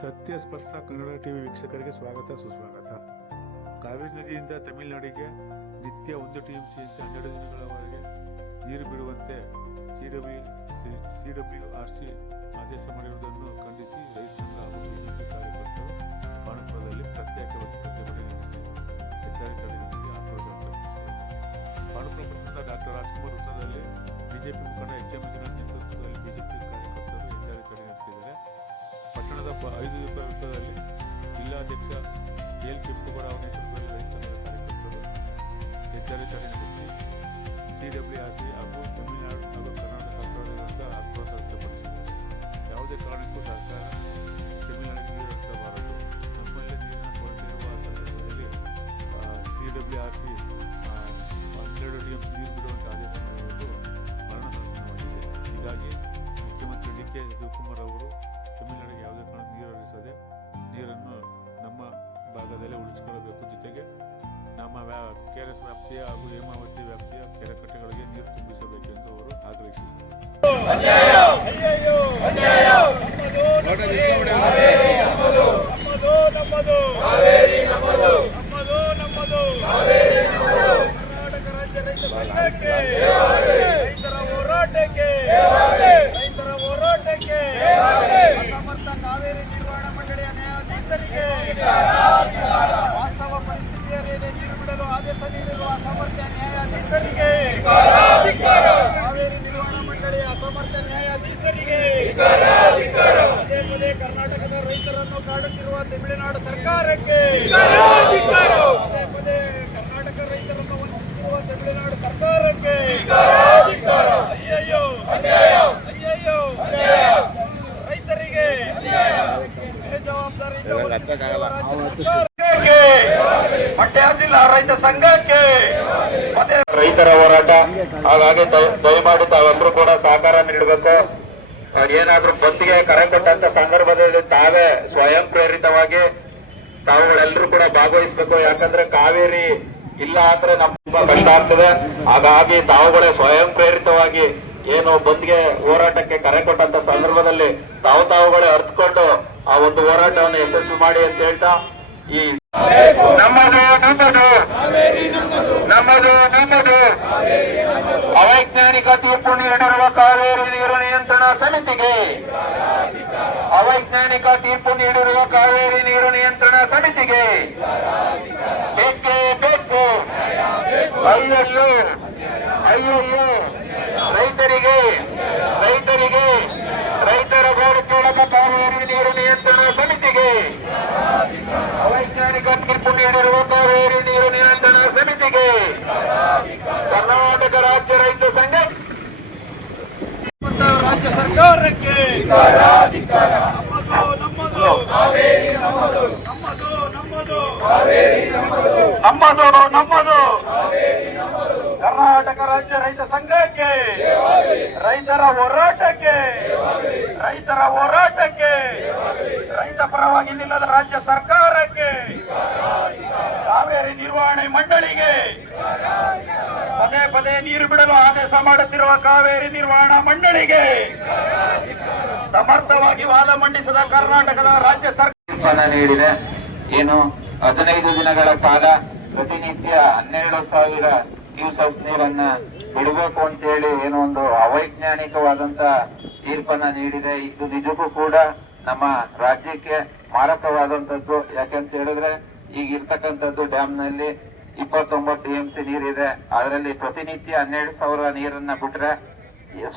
ಸತ್ಯ ಸ್ಪರ್ಶ ಕನ್ನಡ ಟಿವಿ ವೀಕ್ಷಕರಿಗೆ ಸ್ವಾಗತ ಸುಸ್ವಾಗತ. ಕಾವೇರಿ ನದಿಯಿಂದ ತಮಿಳುನಾಡಿಗೆ ನಿತ್ಯ 1 TMCಯಂತೆ 12 ದಿನಗಳವರೆಗೆ ನೀರು ಬಿಡುವಂತೆ CWRC ಆದೇಶ ಮಾಡಿರುವುದನ್ನು ಖಂಡಿಸಿ ರೈತ ಸಂಘ ಹಾಗೂ ಬಿಜೆಪಿ ಕಾರ್ಯಕರ್ತರು ಪಾಂಡುಪುರದಲ್ಲಿ ಪ್ರತ್ಯೇಕವಾಗಿ ಪ್ರತಿಭಟನೆ ನಡೆಸಿ ಹೆದ್ದಾರಿ ತಡೆ ನಡೆಸಿ ಆಕ್ರೋಶ ವ್ಯಕ್ತಪಡಿಸಿದರು. ಪಾಂಡುಪುರ ಪಟ್ಟಣದ ಡಾಕ್ಟರ್ ರಾಜ್ಕುಮಾರ್ ವೃತ್ತದಲ್ಲಿ ಬಿಜೆಪಿ ಮುಖಂಡ HM ಮಂಜುನಾಥ್ ನೇತೃತ್ವದಲ್ಲಿ ಬಿಜೆಪಿ ಕಾರ್ಯಕರ್ತರು ಹೆದ್ದಾರಿ ತಡೆ ನಡೆಸಿದ್ದಾರೆ. ಪಟ್ಟಣದ 5 ವೃತ್ತದಲ್ಲಿ ಜಿಲ್ಲಾಧ್ಯಕ್ಷ ಎಲ್ ಕೆಂಪುಗೌಡ ಅವರ ನೇತೃತ್ವದಲ್ಲಿ ರೈತ ಸಂಘದ ಕಾರ್ಯಕರ್ತರು ಹೆದ್ದಾರಿ ತಡೆ ನಡೆಸಿ CWRC ಹಾಗೂ ತಮಿಳುನಾಡು ಹಾಗೂ ಕರ್ನಾಟಕ ಸರ್ಕಾರದ ವಿರುದ್ಧ ಆಕ್ರೋಶ ವ್ಯಕ್ತಪಡಿಸಿದರು. ಯಾವುದೇ ಕಾರಣಕ್ಕೂ ಸರ್ಕಾರ ತಮಿಳುನಾಡಿಗೆ ನೀರು ಹರಿಸಬಾರದು, ನಮ್ಮಲ್ಲೇ ನೀರಿನ ಕೊರತೆ ಇರುವ ಸಂದರ್ಭದಲ್ಲಿ CWRC 12 TMC ನೀರು ಬಿಡುವಂತೆ ಆದೇಶ ಮಾಡಿರುವುದು ಮರಣಶಾಸನವಾಗಿದೆ. ಹೀಗಾಗಿ ಮುಖ್ಯಮಂತ್ರಿ DK ಶಿವಕುಮಾರ್ ಅವರು ತಮಿಳುನಾಡಿಗೆ ಯಾವುದೇ ಕಾರಣಕ್ಕೂ ನೀರು ಹರಿಸದೆ ನೀರನ್ನು ನಮ್ಮ ಭಾಗದಲ್ಲೇ ಉಳಿಸಿಕೊಳ್ಳಬೇಕು. ಜೊತೆಗೆ ನಮ್ಮ KRS ವ್ಯಾಪ್ತಿಯ ಹಾಗೂ ಹೇಮಾವತಿ ವ್ಯಾಪ್ತಿಯ ಕೆರೆಕಟ್ಟೆಗಳಿಗೆ ನೀರು ತುಂಬಿಸಬೇಕೆಂದು ಅವರು ಆಗ್ರಹಿಸಿದರು. ರೈತರ ಹೋರಾಟಕ್ಕೆ ಅಸಮರ್ಥ ಕಾವೇರಿ ನಿರ್ವಹಣಾ ಮಂಡಳಿಯ ನ್ಯಾಯಾಧೀಶರಿಗೆ, ವಾಸ್ತವ ಪರಿಸ್ಥಿತಿಯಲ್ಲಿ ನೀರು ಬಿಡಲು ಆದೇಶ ನೀಡಿರುವ ಅಸಮರ್ಥ ನ್ಯಾಯಾಧೀಶರಿಗೆ, ಕಾವೇರಿ ನಿರ್ವಹಣಾ ಮಂಡಳಿಯ ಅಸಮರ್ಥ ನ್ಯಾಯಾಧೀಶರಿಗೆ, ಪದೇ ಪದೇ ಕರ್ನಾಟಕದ ರೈತರನ್ನು ಕಾಡುತ್ತಿರುವ ತಮಿಳುನಾಡು ಸರ್ಕಾರಕ್ಕೆ, ಪದೇ ಪದೇ ಕರ್ನಾಟಕ ರೈತರನ್ನು ವಂಚಿಸುತ್ತಿರುವ ತಮಿಳುನಾಡು ಸರ್ಕಾರಕ್ಕೆ ಅಯ್ಯಯ್ಯೋ ಅಯ್ಯಯ್ಯೋ ರೈತರಿಗೆ ಮಂಡ್ಯ ಜಿಲ್ಲಾ ರೈತ ಸಂಘಕ್ಕೆ ರೈತರ ಹೋರಾಟ. ಹಾಗಾಗಿ ದಯಮಾಡಿ ತಾವೆಲ್ಲರೂ ಕೂಡ ಸಹಕಾರ ನೀಡಬೇಕು. ಏನಾದ್ರೂ ಬಂದ್ಗೆ ಕರೆ ಕೊಟ್ಟಂತ ಸಂದರ್ಭದಲ್ಲಿ ತಾವೇ ಸ್ವಯಂ ಪ್ರೇರಿತವಾಗಿ ತಾವುಗಳೆಲ್ಲರೂ ಕೂಡ ಭಾಗವಹಿಸಬೇಕು. ಯಾಕಂದ್ರೆ ಕಾವೇರಿ ಇಲ್ಲ ಅಂದ್ರೆ ನಮ್ಗೆ ಕಷ್ಟ ಆಗ್ತದೆ. ಹಾಗಾಗಿ ತಾವುಗಳೇ ಸ್ವಯಂ ಪ್ರೇರಿತವಾಗಿ ಏನು ಬಂದ್ಗೆ ಹೋರಾಟಕ್ಕೆ ಕರೆ ಕೊಟ್ಟಂತ ಸಂದರ್ಭದಲ್ಲಿ ತಾವುಗಳೇ ಅರ್ಥಕೊಂಡು ಆ ಒಂದು ಹೋರಾಟವನ್ನು ಯಶಸ್ವಿ ಮಾಡಿ ಅಂತ ಹೇಳ್ತಾ, ಈ ನಮ್ಮದು ಅವೈಜ್ಞಾನಿಕ ತೀರ್ಪು ನೀಡಿರುವ ಕಾವೇರಿ ನೀರು ನಿಯಂತ್ರಣ ಸಮಿತಿಗೆ, ಅವೈಜ್ಞಾನಿಕ ತೀರ್ಪು ನೀಡಿರುವ ಕಾವೇರಿ ನೀರು ನಿಯಂತ್ರಣ ಸಮಿತಿಗೆ ಬೇಕೇ ಬೇಕು. ಅಯ್ಯಯ್ಯೋ ರೈತರಿಗೆ ರೈತರ ಗೋರು ಕೇಳಕ ಕಾವೇರಿ ನೀರು ನಿಯಂತ್ರಣ ಸಮಿತಿಗೆ, ಅವೈಜ್ಞಾನಿಕ ತೀರ್ಪು ನೀಡಿರುವ ಕಾವೇರಿ ನೀರು ನಿಯಂತ್ರಣ ಸಮಿತಿಗೆ ಕರ್ನಾಟಕ ರಾಜ್ಯ ರೈತ ಸಂಘ, ರಾಜ್ಯ ಸರ್ಕಾರಕ್ಕೆ ನಮ್ಮದು ಕರ್ನಾಟಕ ರಾಜ್ಯ ರೈತ ಸಂಘಕ್ಕೆ, ರೈತರ ಹೋರಾಟಕ್ಕೆ ರೈತ ಪರವಾಗಿ ನಿಲ್ಲದ ರಾಜ್ಯ ಸರ್ಕಾರಕ್ಕೆ, ಕಾವೇರಿ ನಿರ್ವಹಣೆ ಮಂಡಳಿಗೆ, ಪದೇ ಪದೇ ನೀರು ಬಿಡಲು ಆದೇಶ ಮಾಡುತ್ತಿರುವ ಕಾವೇರಿ ನಿರ್ವಹಣಾ ಮಂಡಳಿಗೆ ಸಮರ್ಥವಾಗಿ ವಾದ ಮಂಡಿಸಿದ ಕರ್ನಾಟಕದ ರಾಜ್ಯ ಸರ್ಕಾರ ನೀಡಿದೆ. ಏನು 15 ದಿನಗಳ ಕಾಲ ಪ್ರತಿನಿತ್ಯ 12,000 ಕ್ಯೂಸೆಸ್ ನೀರನ್ನ ಬಿಡಬೇಕು ಅಂತೇಳಿ ಏನೋ ಒಂದು ಅವೈಜ್ಞಾನಿಕವಾದಂತ ತೀರ್ಪನ್ನ ನೀಡಿದೆ. ಇದು ನಿಜಕ್ಕೂ ಕೂಡ ನಮ್ಮ ರಾಜ್ಯಕ್ಕೆ ಮಾರಕವಾದಂತದ್ದು. ಯಾಕೆಂತ ಹೇಳಿದ್ರೆ ಈಗ ಇರ್ತಕ್ಕಂಥದ್ದು ಡ್ಯಾಮ್ ನಲ್ಲಿ 29 TMC ನೀರಿದೆ. ಅದರಲ್ಲಿ ಪ್ರತಿನಿತ್ಯ 12,000 ನೀರನ್ನ ಬಿಟ್ರೆ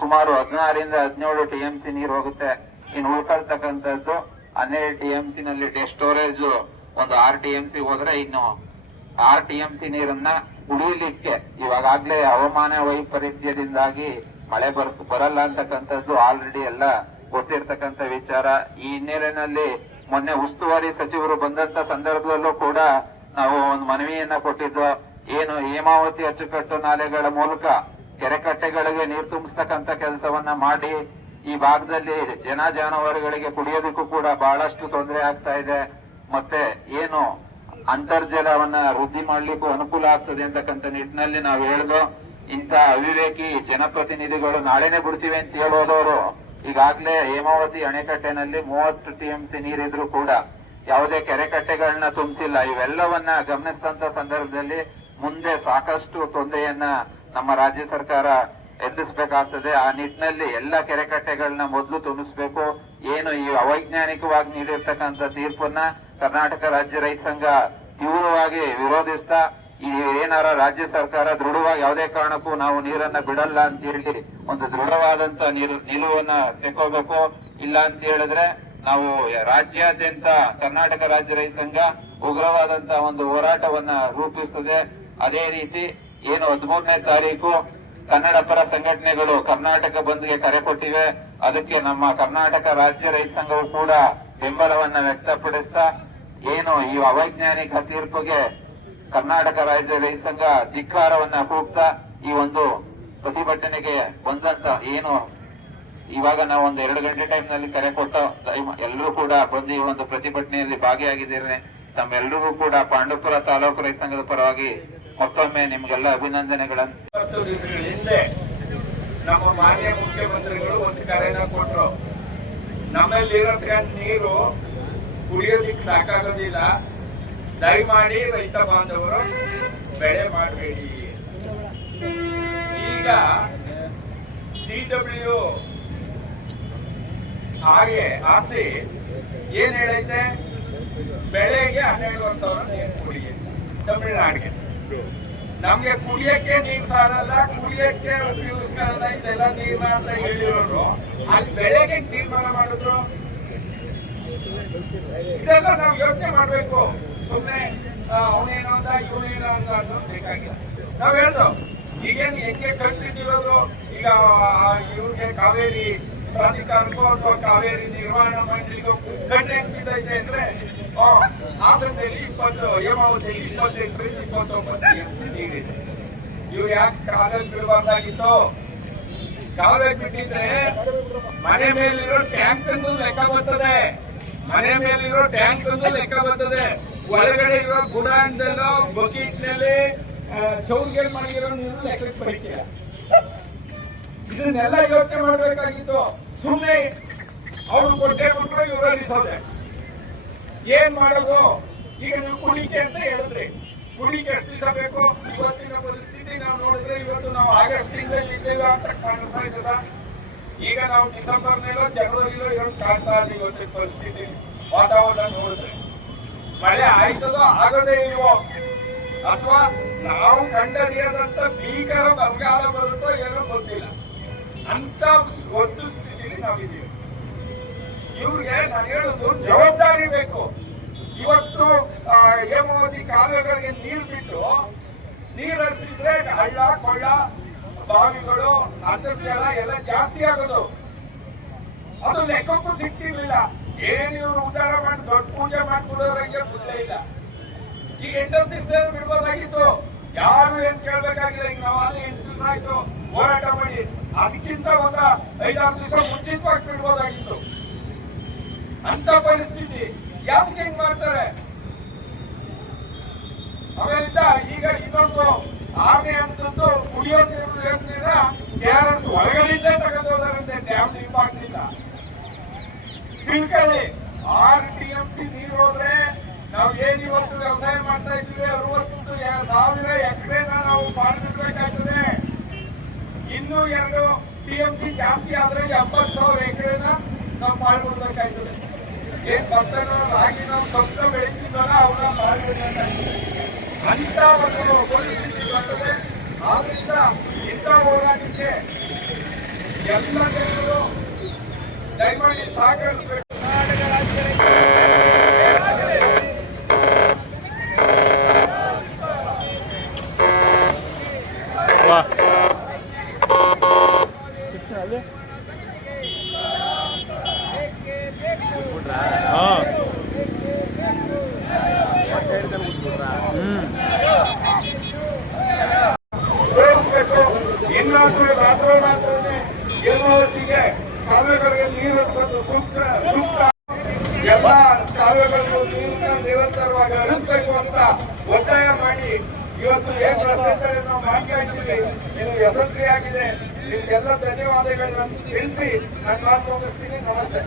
ಸುಮಾರು 16 ರಿಂದ 17 TMC ನೀರು ಹೋಗುತ್ತೆ. ಇನ್ನು ಉಳ್ಕೊಳ್ತಕ್ಕಂಥದ್ದು 12 TMC ನಲ್ಲಿ ಡೆಸ್ಟ್ ಸ್ಟೋರೇಜ್ ಒಂದು 6 TMC ಹೋದ್ರೆ ಇನ್ನು 6 TMC ನೀರನ್ನ ಕುಡಿಯಲಿಕ್ಕೆ ಇವಾಗಲೇ ಹವಾಮಾನ ವೈಪರೀತ್ಯದಿಂದಾಗಿ ಮಳೆ ಬರಲ್ಲ ಅಂತಕ್ಕಂಥದ್ದು ಆಲ್ರೆಡಿ ಎಲ್ಲ ಗೊತ್ತಿರ್ತಕ್ಕಂಥ ವಿಚಾರ. ಈ ಹಿನ್ನೆಲೆಯಲ್ಲಿ ಮೊನ್ನೆ ಉಸ್ತುವಾರಿ ಸಚಿವರು ಬಂದಂತ ಸಂದರ್ಭದಲ್ಲೂ ಕೂಡ ನಾವು ಒಂದು ಮನವಿಯನ್ನ ಕೊಟ್ಟಿದ್ದು. ಏನು ಹೇಮಾವತಿ ಅಚ್ಚುಕಟ್ಟು ನಾಲೆಗಳ ಮೂಲಕ ಕೆರೆಕಟ್ಟೆಗಳಿಗೆ ನೀರು ತುಂಬಿಸ್ತಕ್ಕಂಥ ಕೆಲಸವನ್ನ ಮಾಡಿ ಈ ಭಾಗದಲ್ಲಿ ಜಾನುವಾರುಗಳಿಗೆ ಕುಡಿಯೋದಕ್ಕೂ ಕೂಡ ಬಹಳಷ್ಟು ತೊಂದರೆ ಆಗ್ತಾ ಇದೆ. ಮತ್ತೆ ಏನು ಅಂತರ್ಜಲವನ್ನ ವೃದ್ಧಿ ಮಾಡ್ಲಿಕ್ಕೂ ಅನುಕೂಲ ಆಗ್ತದೆ ಅಂತಕ್ಕಂಥ ನಿಟ್ಟಿನಲ್ಲಿ ನಾವು ಹೇಳಿದ್ವು. ಇಂಥ ಅವಿವೇಕಿ ಜನಪ್ರತಿನಿಧಿಗಳು ನಾಳೆನೆ ಬಿಡ್ತೀವಿ ಅಂತ ಹೇಳೋದವರು ಈಗಾಗಲೇ ಹೇಮಾವತಿ ಅಣೆಕಟ್ಟೆನಲ್ಲಿ 30 TMC ನೀರಿದ್ರು ಕೂಡ ಯಾವುದೇ ಕೆರೆ ಕಟ್ಟೆಗಳನ್ನ ತುಂಬಿಸಿಲ್ಲ. ಇವೆಲ್ಲವನ್ನ ಗಮನಿಸಿದಂತ ಸಂದರ್ಭದಲ್ಲಿ ಮುಂದೆ ಸಾಕಷ್ಟು ತೊಂದರೆಯನ್ನ ನಮ್ಮ ರಾಜ್ಯ ಸರ್ಕಾರ ಎದುರಿಸಬೇಕಾಗ್ತದೆ. ಆ ನಿಟ್ಟಿನಲ್ಲಿ ಎಲ್ಲ ಕೆರೆ ಕಟ್ಟೆಗಳನ್ನ ಮೊದಲು ತುಂಬಿಸಬೇಕು. ಏನು ಈ ಅವೈಜ್ಞಾನಿಕವಾಗಿ ನೀಡಿರ್ತಕ್ಕಂಥ ತೀರ್ಪನ್ನ ಕರ್ನಾಟಕ ರಾಜ್ಯ ರೈತ ಸಂಘ ತೀವ್ರವಾಗಿ ವಿರೋಧಿಸ್ತಾ ಏನಾರ ರಾಜ್ಯ ಸರ್ಕಾರ ದೃಢವಾಗಿ ಯಾವುದೇ ಕಾರಣಕ್ಕೂ ನಾವು ನೀರನ್ನ ಬಿಡಲ್ಲ ಅಂತ ಹೇಳಿ ಒಂದು ದೃಢವಾದಂತ ನಿಲುವನ್ನ ತೆಕ್ಕೋಬೇಕು. ಇಲ್ಲ ಅಂತ ಹೇಳಿದ್ರೆ ನಾವು ರಾಜ್ಯಾದ್ಯಂತ ಕರ್ನಾಟಕ ರಾಜ್ಯ ರೈತ ಸಂಘ ಉಗ್ರವಾದಂತ ಒಂದು ಹೋರಾಟವನ್ನ ರೂಪಿಸುತ್ತದೆ. ಅದೇ ರೀತಿ ಏನು 13ನೇ ತಾರೀಕು ಕನ್ನಡ ಪರ ಸಂಘಟನೆಗಳು ಕರ್ನಾಟಕ ಬಂದ್ಗೆ ಕರೆ ಕೊಟ್ಟಿವೆ. ಅದಕ್ಕೆ ನಮ್ಮ ಕರ್ನಾಟಕ ರಾಜ್ಯ ರೈತ ಸಂಘವು ಕೂಡ ಬೆಂಬಲವನ್ನ ವ್ಯಕ್ತಪಡಿಸ್ತಾ ಏನು ಈ ಅವೈಜ್ಞಾನಿಕ ತೀರ್ಪಿಗೆ ಕರ್ನಾಟಕ ರಾಜ್ಯ ರೈತ ಸಂಘ ಧಿಕ್ಕಾರವನ್ನ ಕೂಗ್ತಾ ಈ ಒಂದು ಪ್ರತಿಭಟನೆಗೆ ಬಂದಂತ ಏನು ಇವಾಗ ನಾವು ಒಂದು 2 ಗಂಟೆ ಟೈಮ್ ನಲ್ಲಿ ಕರೆ ಕೊಟ್ಟ ಎಲ್ಲರೂ ಕೂಡ ಬಂದು ಈ ಒಂದು ಪ್ರತಿಭಟನೆಯಲ್ಲಿ ಭಾಗಿಯಾಗಿದ್ದೇವೆ. ತಮ್ಮೆಲ್ಲರಿಗೂ ಕೂಡ ಪಾಂಡವಪುರ ತಾಲೂಕು ರೈತ ಸಂಘದ ಪರವಾಗಿ ಮತ್ತೊಮ್ಮೆ ನಿಮ್ಗೆಲ್ಲ ಅಭಿನಂದನೆಗಳನ್ನು. 10 ದಿವಸಗಳ ಹಿಂದೆ ನಮ್ಮ ಮಾನ್ಯ ಮುಖ್ಯಮಂತ್ರಿಗಳು ಒಂದು ಕರೆನ ಕೊಟ್ಟರು. ನಮ್ಮಲ್ಲಿರೋ ನೀರು ಕುಡಿಯೋದಿಕ್ಕೆ ಸಾಕಾಗೋದಿಲ್ಲ, ದಯಮಾಡಿ ರೈತ ಬಾಂಧವರು ಬೆಳೆ ಮಾಡಬೇಡಿ. ಈಗ CW ಆರ್ಸಿ ಏನ್ ಹೇಳೈತೆ, ಬೆಳೆಗೆ 12,000 ನೀರು ಕುಡಿ ತಮಿಳುನಾಡಿಗೆ. ನಮ್ಗೆ ಕುಡಿಯಕ್ಕೆ ನೀರು ಸಾಲಲ್ಲ, ಕುಡಿಯಕ್ಕೆ ಉಪಯೋಗಿಸ್ಕೊಳ್ಳಲ್ಲ, ಇದೆಲ್ಲ ನೀರ್ನ ಅಂತ ಹೇಳಿರೋರು ಅಲ್ಲಿ ಬೆಳೆಗೆ ತೀರ್ಮಾನ ಮಾಡಿದ್ರು. ಇದೆಲ್ಲ ನಾವು ಯೋಚನೆ ಮಾಡ್ಬೇಕು. ಸುಮ್ಮನೆ ಅವನೇನೋ ಅಂತ ಇವನೇನೋ ಅಂತ ಅನ್ನೋದು ಬೇಕಾಗಿಲ್ಲ. ನಾವ್ ಹೇಳ್ದು ಈಗೇನು ಹೆಂಗೆ ಕಲ್ತಿರೋದು, ಈಗ ಇವ್ರಿಗೆ ಕಾವೇರಿ ಪ್ರಾಧಿಕಾರಕ್ಕೋ ಅಥವಾ ಕಾವೇರಿ ನಿರ್ವಹಣಾ ಮಂಡಳಿಗೂ ಕಣ್ಣೆ ಬಿದ್ದೈತೆ ಅಂದ್ರೆ ಹಾಸನದಲ್ಲಿ 20, ಹೇಮಾವತಿಯಲ್ಲಿ 28, 29 TMC ನೀರಿದೆ. ಇವ್ರು ಯಾಕೆ ಕಾಲೇಜ್ ಬಿಡಬಾರ್ದಾಗಿತ್ತು? ಕಾಲೇಜ್ ಬಿಟ್ಟಿದ್ರೆ ಮನೆ ಮೇಲಿರೋ ಟ್ಯಾಂಕ್ ಅನ್ನು ಲೆಕ್ಕ ಬರ್ತದೆ, ಮನೆ ಮೇಲಿರೋ ಟ್ಯಾಂಕ್ ಅನ್ನು ಲೆಕ್ಕ ಬರ್ತದೆ. ಒಳಗಡೆ ಇರೋ ಗುಡಾಣದಲ್ಲೋ ಬಕೀಟ್ ನಲ್ಲಿ ಚೌರ್ಗೆ ಮಾಡಿರೋ ನೀರು ಲೆಕ್ಕಕ್ಕೆ ಬರೀತೀರ. ಇದನ್ನೆಲ್ಲ ಯೋಚನೆ ಮಾಡ್ಬೇಕಾಗಿತ್ತು. ಸುಮ್ಮನೆ ಅವ್ರು ಕೊಟ್ಟೆ ಕೊಟ್ಟರು ಇವ್ರು ಅನಿಸೋದೆ. ಏನ್ ಮಾಡೋದು? ಈಗ ನೀವು ಕುಡಿಕೆ ಅಂತ ಹೇಳಿದ್ರಿ, ಕುಡಿಕೆ ಎಷ್ಟು ದಿವಸ ಬೇಕು? ಇವತ್ತಿನ ಪರಿಸ್ಥಿತಿ ನಾವು ನೋಡಿದ್ರೆ ಇವತ್ತು ನಾವು ಆಗಸ್ಟ್ ತಿಂಗಳಲ್ಲಿ ಇದ್ದೇವೆ ಅಂತ ಕಾಣಿಸ್ತಾ ಇದ್ದದ. ಈಗ ನಾವು ಡಿಸೆಂಬರ್ನಲ್ಲೋ ಜನವರಿಲೋ ಇರೋದು ಕಾಣ್ತಾ ಇದ್ದೀವಿ. ಇವತ್ತಿನ ಪರಿಸ್ಥಿತಿ ವಾತಾವರಣ ನೋಡಿದ್ರೆ ಮಳೆ ಆಯ್ತದೋ ಆಗೋದೇ ಇಲ್ವೋ, ಅಥವಾ ನಾವು ಕಂಡರಿಯದಂತ ಭೀಕರ ಬರಗಾಲ ಬರುತ್ತೋ ಏನೋ ಗೊತ್ತಿಲ್ಲ. ಅಂತ ವಸ್ತುಸ್ಥಿತಿಯಲ್ಲಿ ನಾವಿದ್ದೀವಿ. ಇವ್ರಿಗೆ ನಾನು ಹೇಳುದು ಜವಾಬ್ದಾರಿ ಬೇಕು. ಇವತ್ತು ಹೇಮಾವತಿ ಕಾಲುವೆಗಳಿಗೆ ನೀರು ಬಿಟ್ಟು ನೀರು ಹರಿಸಿದ್ರೆ ಹಳ್ಳ ಕೊಳ್ಳ ಬಾವಿಗಳು ಅಂತರ್ಜಲ ಎಲ್ಲ ಜಾಸ್ತಿ ಆಗೋದು. ಅದು ಲೆಕ್ಕಕ್ಕೂ ಸಿಕ್ತಿರ್ಲಿಲ್ಲ. ಏನ್ ಇವ್ರು ಉದ್ಧಾರ ಮಾಡಿ ದೊಡ್ಡ ಪೂಜೆ ಮಾಡ್ಕೊಡೋರಿಗೆ ಬುದ್ಧೇ ಇಲ್ಲ. ಈಗ 8 ದಿವಸ ಬಿಡ್ಬೋದಾಗಿತ್ತು, ಯಾರು ಏನ್ ಕೇಳ್ಬೇಕಾಗಿಲ್ಲ. ಈಗ ನಾವು 8 ದಿವಸ ಆಯ್ತು ಹೋರಾಟ ಮಾಡಿ, ಅದಕ್ಕಿಂತ ಒಂದು 5-6 ದಿವಸ ಮುಂಚಿತವಾಗಿ ಬಿಡ್ಬೋದಾಗಿತ್ತು. ಅಂತ ಪರಿಸ್ಥಿತಿ ಯಾಕೆ ಹೆಂಗ್ ಮಾಡ್ತಾರೆ? ಆಮೇಲಿಂದ ಈಗ ಇನ್ನೊಂದು 6ನೇ ಹಂತದ್ದು ಕುಡಿಯೋ ನೀರಿನ KRS ಒಳಗಡೆಯಿಂದ ತಗೊಂಡೋದಾರಂತೆ ಡ್ಯಾಮ್ ಹಿಂಭಾಗದಿಂದ. ತಿಳ್ಕೊಳ್ಳಿ, 6 TMC ನೀರು ಹೋದ್ರೆ ನಾವು ಏನ್ ಇವತ್ತು ವ್ಯವಸಾಯ ಮಾಡ್ತಾ ಇದ್ದೀವಿ 60,000 ಎಕರೆನ ನಾವು ಮಾಡಿರ್ಬೇಕಾಗ್ತದೆ. ಇನ್ನೂ 2 TMC ಜಾಸ್ತಿ ಆದ್ರೆ 80,000 ಎಕರೆನ ನಾವು ಮಾಡ್ಕೊಡ್ಬೇಕಾಗ್ತದೆ. ಏನ್ ಭತ್ತನೋ ರಾಗಿನೋ ಕಬ್ಬು ಬೆಳೀತಿದ್ವಲ್ಲ ಅವನ್ನ ಮಾಡ್ಬೇಕಾಗ್ತದೆ. ಅಂತ ಒಂದು ಪರಿಸ್ಥಿತಿ ಬರ್ತದೆ. ಆದ್ರಿಂದ ಇಂಥ ಹೋರಾಟಕ್ಕೆ ಎಲ್ಲ ಜನರು ದಯಮಾಡಿ ಸಹಕರಿಸಬೇಕು. ಕರ್ನಾಟಕ ಇನ್ನಾದ್ರೂ ರಾತ್ರೋರಾತ್ರನೇ ಹೇಮಾವತಿಗೆ ಕಾಲುವೆಗಳಿಗೆ ನೀರು ಹರಿಸೋದು ಸೂಕ್ತ. ಎಲ್ಲ ಕಾಲುವೆಗಳಿಗೂ ನೀರನ್ನ ನಿರಂತರವಾಗಿ ಹರಿಸಬೇಕು ಅಂತ ಒತ್ತಾಯ ಮಾಡಿ ಇವತ್ತು ಏನ್ ಪ್ರಶ್ನೆ ನಾವು ಭಾಗಿಯಾಗಿದ್ದೀವಿ, ಇದು ಯಶಸ್ವಿ ಆಗಿದೆ. ನಿಮ್ಗೆಲ್ಲ ಧನ್ಯವಾದಗಳನ್ನ ತಿಳಿಸಿ ನನ್ನ ಮಾತು ಮುಗಿಸ್ತೀನಿ. ನಮಸ್ತೆ.